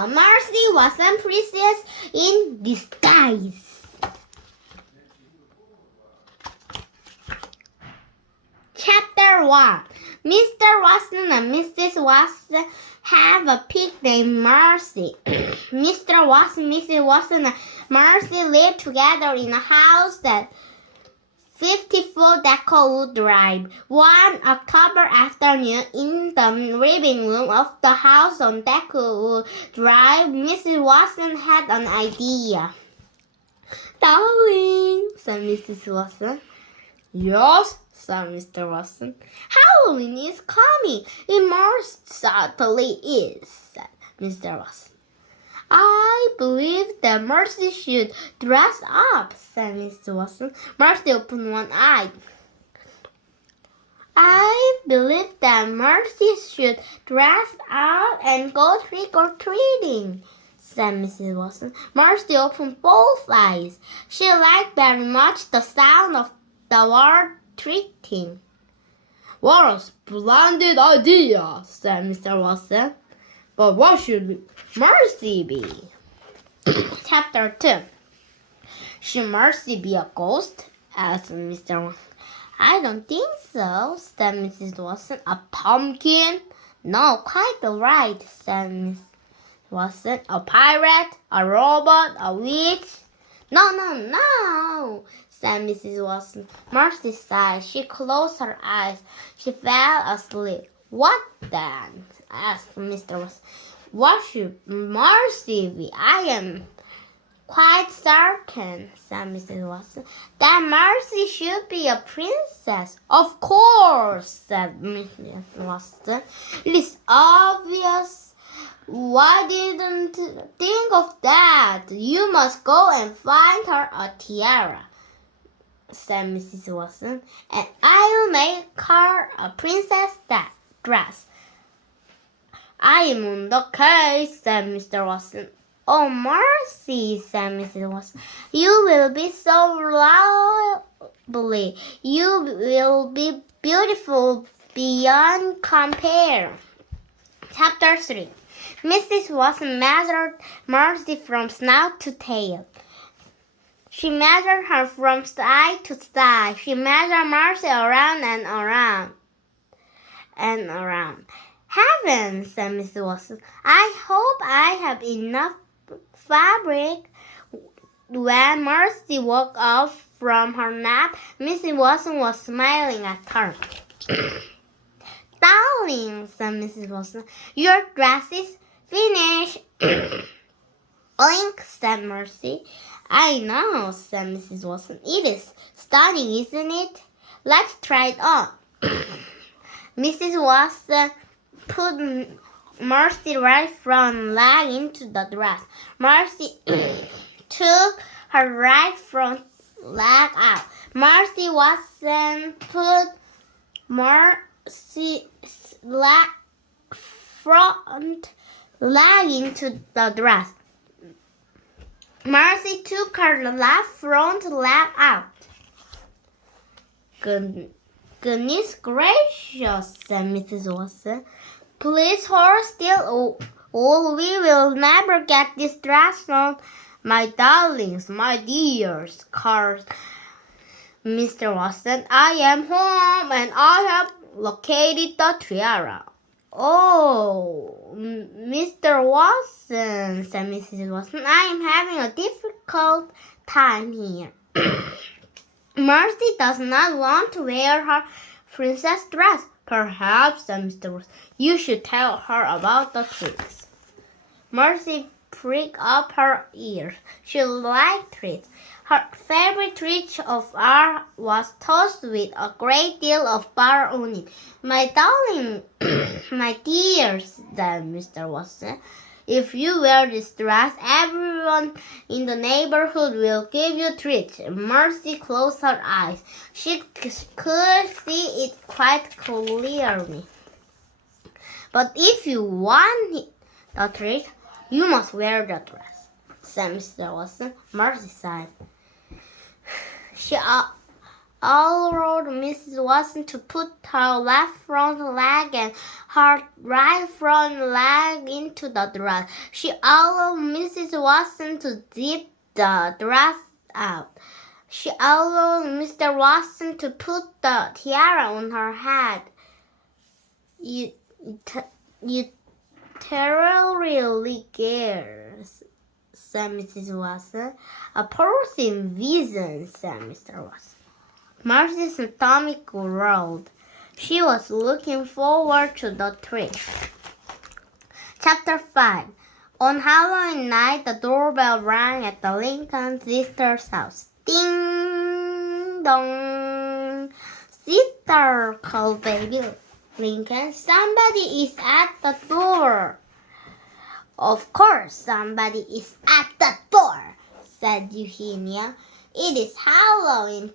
but Mercy was a princess in disguise. Chapter 1. Mr. Watson and Mrs. Watson have a pig named Mercy. Mr. Watson, Mrs. Watson, and Mercy live together in a house that 54 Decowood Drive. One October afternoon, in the living room of the house on Decowood Drive, Mrs. Watson had an idea. "Darling," said Mrs. Watson. "Yes," said Mr. Watson. "Halloween is coming." "It most certainly is," said Mr. Watson. "I believe that Mercy should dress up," said Mr. Watson. Mercy opened one eye. "I believe that Mercy should dress up and go trick-or-treating," said Mrs. Watson. Mercy opened both eyes. She liked very much the sound of the word treating. "What a splendid idea," said Mr. Watson. "But what should Mercy be?" Chapter 2. Should Mercy be a ghost? asked Mr. Watson. "I don't think so," said Mrs. Watson. "A pumpkin?" "No, quite right," said Mrs. Watson. "A pirate? A robot? A witch?" No, said Mrs. Watson. Mercy sighed. She closed her eyes. She fell asleep. "What then?" asked Mr. Watson. "What should Mercy be?" "I am quite certain," said Mrs. Watson, "that Mercy should be a princess." "Of course," said Mrs. Watson. "It is obvious. Why didn't you think of that? You must go and find her a tiara," said Mrs. Watson, "and I'll make her a princess dress." "I am on the case," said Mr. Watson. "Oh, Mercy," said Mrs. Watson, "you will be so lovely. You will be beautiful beyond compare." Chapter 3. Mrs. Watson measured Mercy from snout to tail. She measured her from side to side. She measured Mercy around and around and around. "Heavens," said Mrs. Watson, "I hope I have enough fabric." When Mercy woke up from her nap, Mrs. Watson was smiling at her. "Darling," said Mrs. Watson, "your dress is finished." "Oink," said Mercy. "I know," said Mrs. Watson. "It is stunning, isn't it? Let's try it on." Mrs. Watson put Mercy's right front leg into the dress. Mercy took her right front leg out. Mercy Watson put Mercy's front leg into the dress. Mercy took her left front leg out. "Goodness gracious," said Mrs. Watson. "Please hold still, or we will never get this dress on." "My darlings, my dears," called Mr. Watson, "I am home and I have located the tiara." "Oh, Mr. Watson," said Mrs. Watson, "I am having a difficult time here. Mercy does not want to wear her princess dress." "Perhaps," said Mr. Watson, "you should tell her about the treats." Mercy pricked up her ears. She liked treats. Her favorite treat of all was toast with a great deal of butter on it. "My darling, my dear," said Mr. Watson, "if you wear this dress, everyone in the neighborhood will give you treats." Mercy closed her eyes. She could see it quite clearly. "But if you want the treat, you must wear the dress," said Mr. Watson. Mercy sighed. She allowed Mrs. Watson to put her left front leg and her right front leg into the dress. She allowed Mrs. Watson to zip the dress out. She allowed Mr. Watson to put the tiara on her head. You terribly girls, said Mrs. Watson. A person vision, said Mr. Watson. Marcy's stomach growled. She was looking forward to the trip. Chapter 5. On Halloween night, the doorbell rang at the Lincoln sisters' house. Ding dong. Sister, called baby Lincoln. Somebody is at the door. Of course, somebody is at the door, said Eugenia. It is Halloween.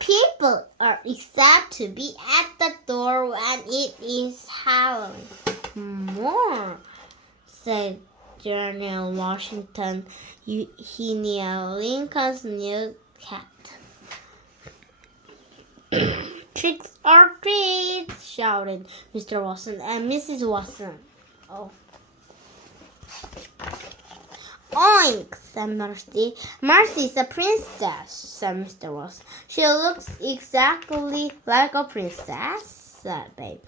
People are expected to be at the door when it is Halloween. More, said General Washington, Eugenia Lincoln's new cat. Tricks or treats, shouted Mr. Watson and Mrs. Watson. Oh. Oink, said Mercy. Mercy is a princess, said Mr. Watson. She looks exactly like a princess, said Baby.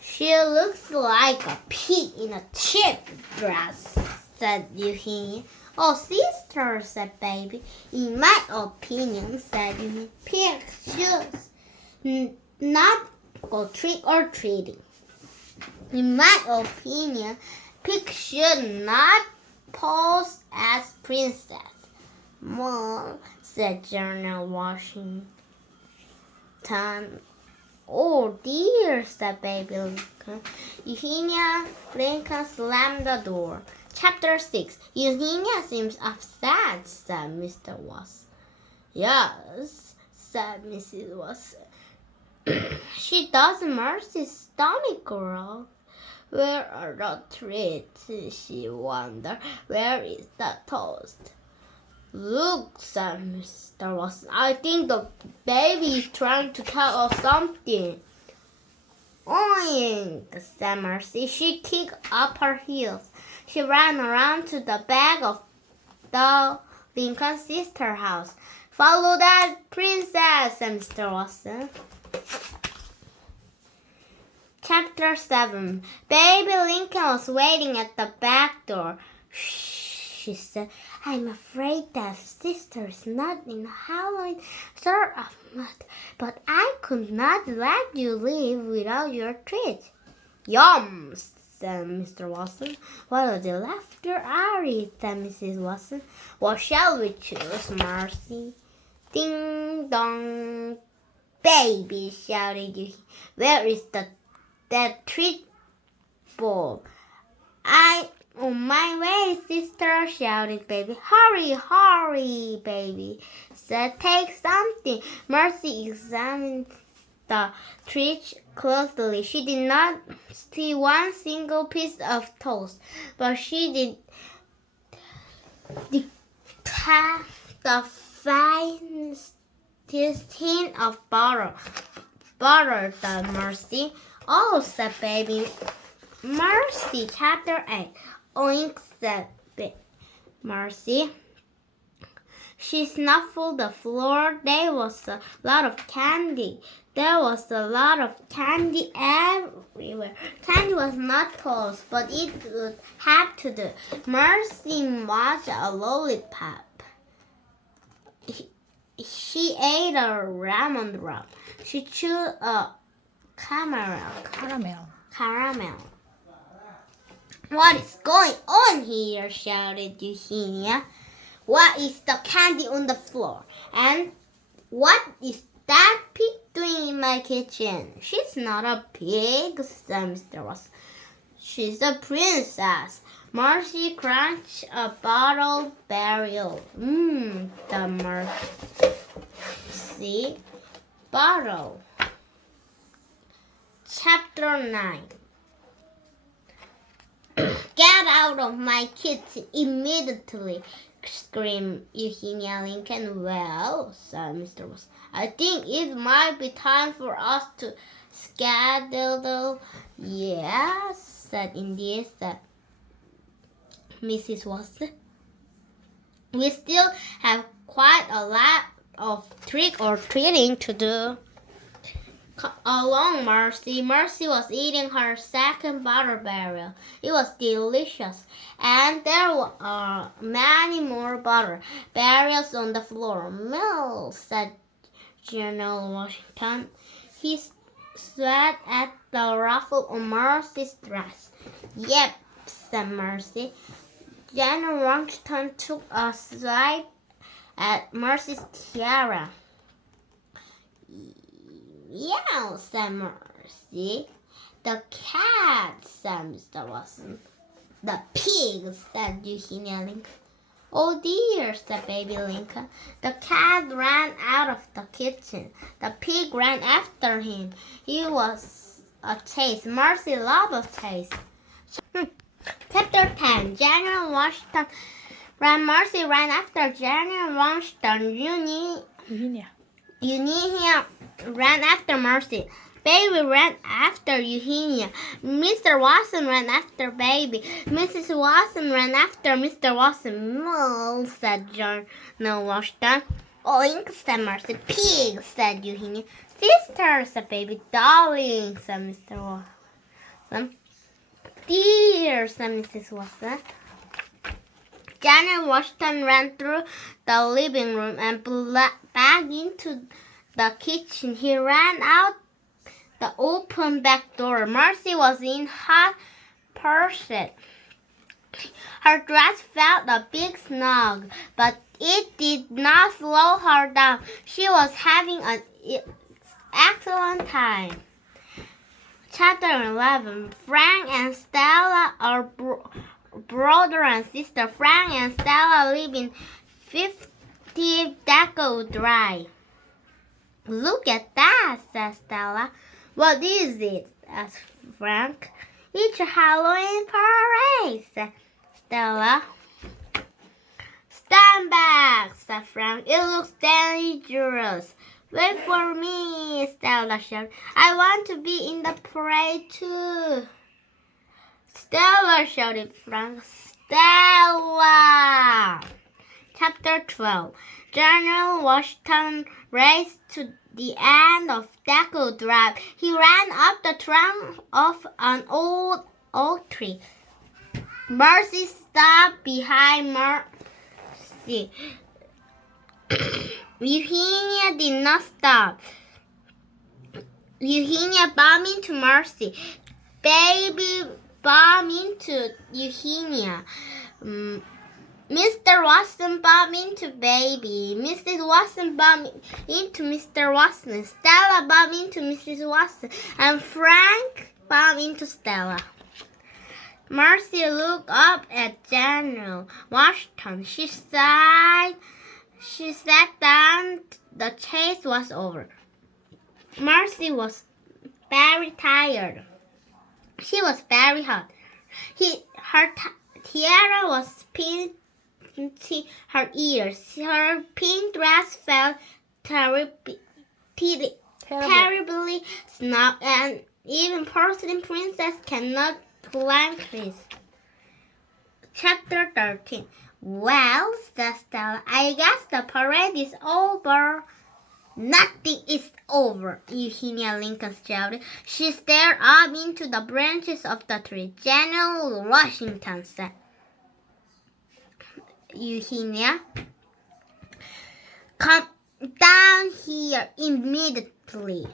She looks like a pig in a cheap dress, said Eugenia. Oh, sister, said Baby. In my opinion, said Eugenia, pig should not go trick-or-treating. In my opinion, pig should not pose as princess. Mom, said General Washington. Oh dear, said Baby Lincoln. Eugenia Lincoln slammed the door. Chapter 6. Eugenia seems upset, said Mr. Watson. Yes, said Mrs. Watson. She doesn't. Mercy's stomach growl. Where are the treats? She wondered. Where is the toast? Look, said Mr. Watson. I think the baby is trying to tell us something. Oink, said Mercy. She kicked up her heels. She ran around to the back of the Lincoln sister house. Follow that princess, said Mr. Watson. Chapter 7. Baby Lincoln was waiting at the back door. Shh, she said. I'm afraid that sister is not in Halloween sort of mood, but I could not let you leave without your treat. Yum, said Mr. Watson. What a laughter Ari, said Mrs. Watson. What shall we choose, Mercy? Ding dong. Baby, shouted you. Where is that treat bowl? I'm on my way, sister, shouted Baby. Hurry, hurry, Baby said. Take something. Mercy examined the treat closely. She did not see one single piece of toast, but she did detect the finest hint of butter. Butter, said Mercy. Oh, said Baby. Mercy, Chapter 8. Oink, said Mercy. She snuffled the floor. There was a lot of candy. There was a lot of candy everywhere. Candy was not toast, but it would have to do. Mercy watched a lollipop. She ate a lemon drop. She chewed a caramel. What is going on here? Shouted Eugenia. What is the candy on the floor? And what is that pig doing in my kitchen? She's not a pig, said Mr. Watson. She's a princess. Mercy crunched a bottle barrel. The Mercy bottle. Chapter 9. Get out of my kitchen immediately, screamed Eugenia Lincoln. Well, said Mr. Watson, I think it might be time for us to skedaddle. Yes, said indeed, said Mrs. Watson. We still have quite a lot of trick-or-treating to do. Along Mercy. Mercy was eating her second butterberry. It was delicious, and there were many more butterberries on the floor. Mill, said General Washington. He sweat at the ruffle on Mercy's dress. Yep, said Mercy. General Washington took a swipe at Mercy's tiara. Yeah, said Mercy. The cat, said Mr. Watson. The pig, said Eugenia Lincoln. Oh dear, said Baby Lincoln. The cat ran out of the kitchen. The pig ran after him. It was a chase. Mercy loved a chase. Chapter 10. General Washington Mercy ran after General Washington. Eugenia ran after Mercy. Baby ran after Eugenia. Mr. Watson ran after Baby. Mrs. Watson ran after Mr. Watson. No, said General Washington. Oink, said Mercy. Pig, said Eugenia. Sister, said Baby. Darling, said Mr. Watson. Dear, said Mrs. Watson. General Washington ran through the living room and back into the kitchen. He ran out the open back door. Mercy was in hot pursuit. Her dress felt a bit snug, but it did not slow her down. She was having an excellent time. Chapter 11. Frank and Stella are brother and sister. Frank and Stella live in 50 Deco Drive. Look at that, said Stella. What is it? asked Frank. It's a Halloween parade, said Stella. Stand back, said Frank. It looks dangerous. Wait for me, Stella shouted. I want to be in the parade too. Stella, shouted Frank. Stella! Chapter 12. General Washington raced to the end of Deco Drive. He ran up the trunk of an old oak tree. Mercy stopped behind Mercy. Eugenia did not stop. Eugenia bumped into Mercy. Baby bumped into Eugenia. Mr. Watson bumped into Baby. Mrs. Watson bumped into Mr. Watson. Stella bumped into Mrs. Watson. And Frank bumped into Stella. Mercy looked up at General Washington. She sighed. She sat down. The chase was over. Mercy was very tired. She was very hot. Her tiara was pinned to her ears. Her pink dress felt terribly snug, and even porcelain princess cannot climb trees. Chapter 13. Well, said Stella, I guess the parade is over. Nothing is over, Eugenia Lincoln shouted. She stared up into the branches of the tree. General Washington said. Eugenia, come down here immediately.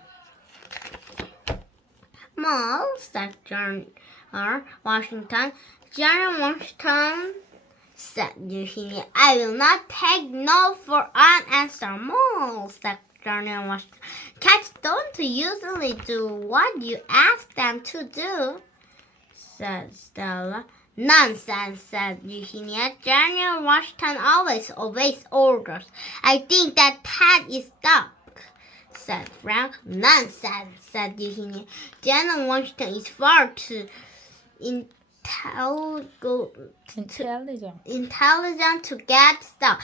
Mom, said General Washington. General Washington, said Eugenia, I will not take no for an answer. Mom, said General Washington. Cats don't usually do what you ask them to do, said Stella. Nonsense, said Eugenia. General Washington always obeys orders. I think that cat is stuck, said Frank. Nonsense, said Eugenia. General Washington is far too intelligent to get stuck.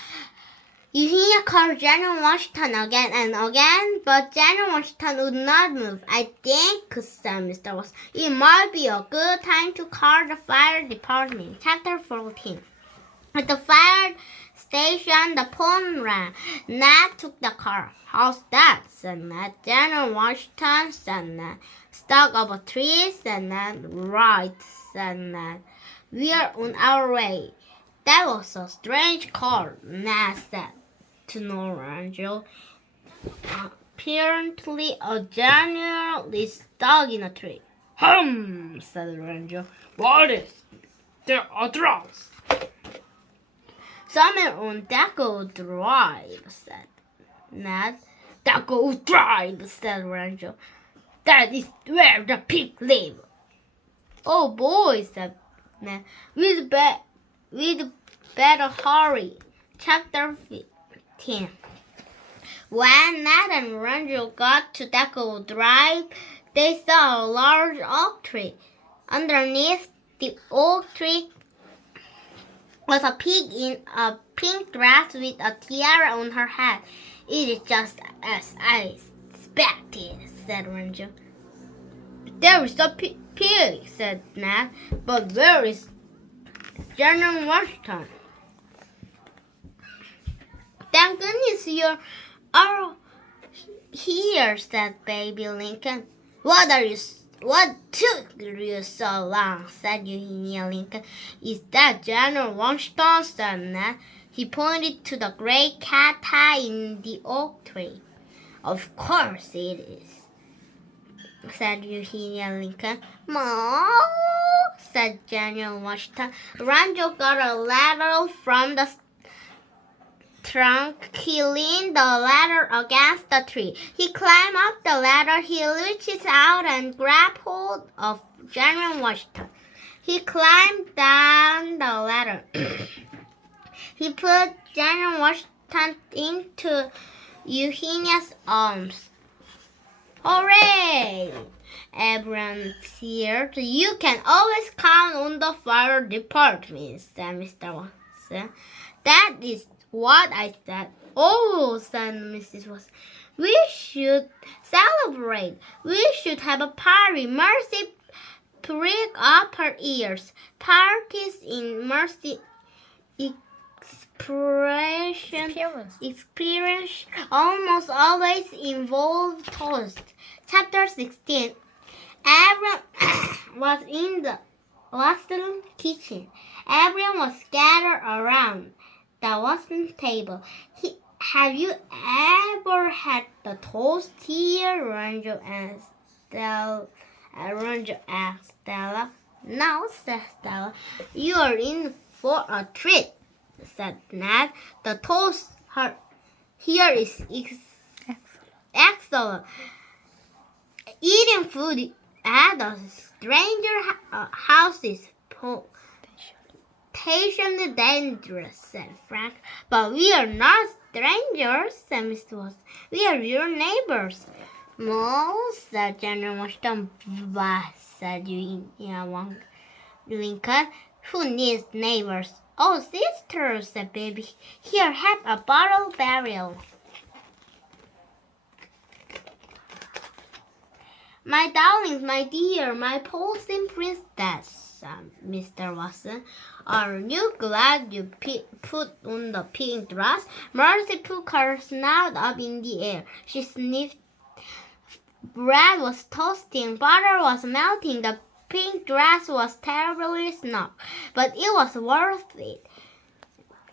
Eugenia called General Washington again and again, but General Washington would not move. I think, said Mr. Watson, it might be a good time to call the fire department. Chapter 14. At the fire station, the phone rang. Ned took the call. How's that? Said Ned. General Washington, said Ned. Stuck up a tree, said Ned. Right, said Ned. We're on our way. That was a strange call, Ned said to Nora and Joe. Apparently, a general is stuck in a tree. Said Ranger. What is the address? Somewhere on Daco Drive, said Ned. Daco Drive, said Ranger. That is where the pig live. Oh boy, said Ned. We'd better hurry. Chapter 15. When Ned and Ranger got to Daco Drive, they saw a large oak tree. Underneath the oak tree was a pig in a pink dress with a tiara on her head. It is just as I expected, said Ranger. There is a pig, said Ned. But where is General Washington? Thank goodness you are here, said Baby Lincoln. What took you so long? Said Eugenia Lincoln. Is that General Washington? Said Ned. He pointed to the gray cat high in the oak tree. Of course it is, said Eugenia Lincoln. Mom, said General Washington. Rancho got a ladder from the trunk. He leaned the ladder against the tree. He climbed up the ladder. He reached out and grabbed hold of General Washington. He climbed down the ladder. He put General Washington into Eugenia's arms. Hooray! Everyone cheered. You can always count on the fire department, said Mr. Watson. That is what I said. Oh, said Mrs. Watson. We should celebrate. We should have a party. Mercy pricked up her ears. Parties in Mercy experience almost always involve toast. Chapter 16. Everyone was in the Watson kitchen. Everyone was scattered around the Watson table. Have you ever had the toast here? Ranger asked Stella. No, said Stella. You are in for a treat, said Ned. The toast here is excellent. Eating food at a stranger house is potentially dangerous, said Frank. But we are not strangers, said Mr. Watson. We are your neighbors. No, said General Washington. Bah, said Eugenia Lincoln. Who needs neighbors? Oh, sister, said Baby. Here, have a bottle barrel. My darlings, my dear, my posing princess, Mr. Watson. Are you glad you put on the pink dress? Mercy put her snout up in the air. She sniffed. Bread was toasting. Butter was melting. The pink dress was terribly snug, but it was worth it.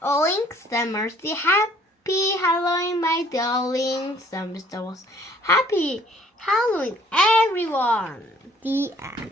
Oink, said Mercy. Happy Halloween, my darling, said Mr. Watson. Happy Halloween, everyone. The end.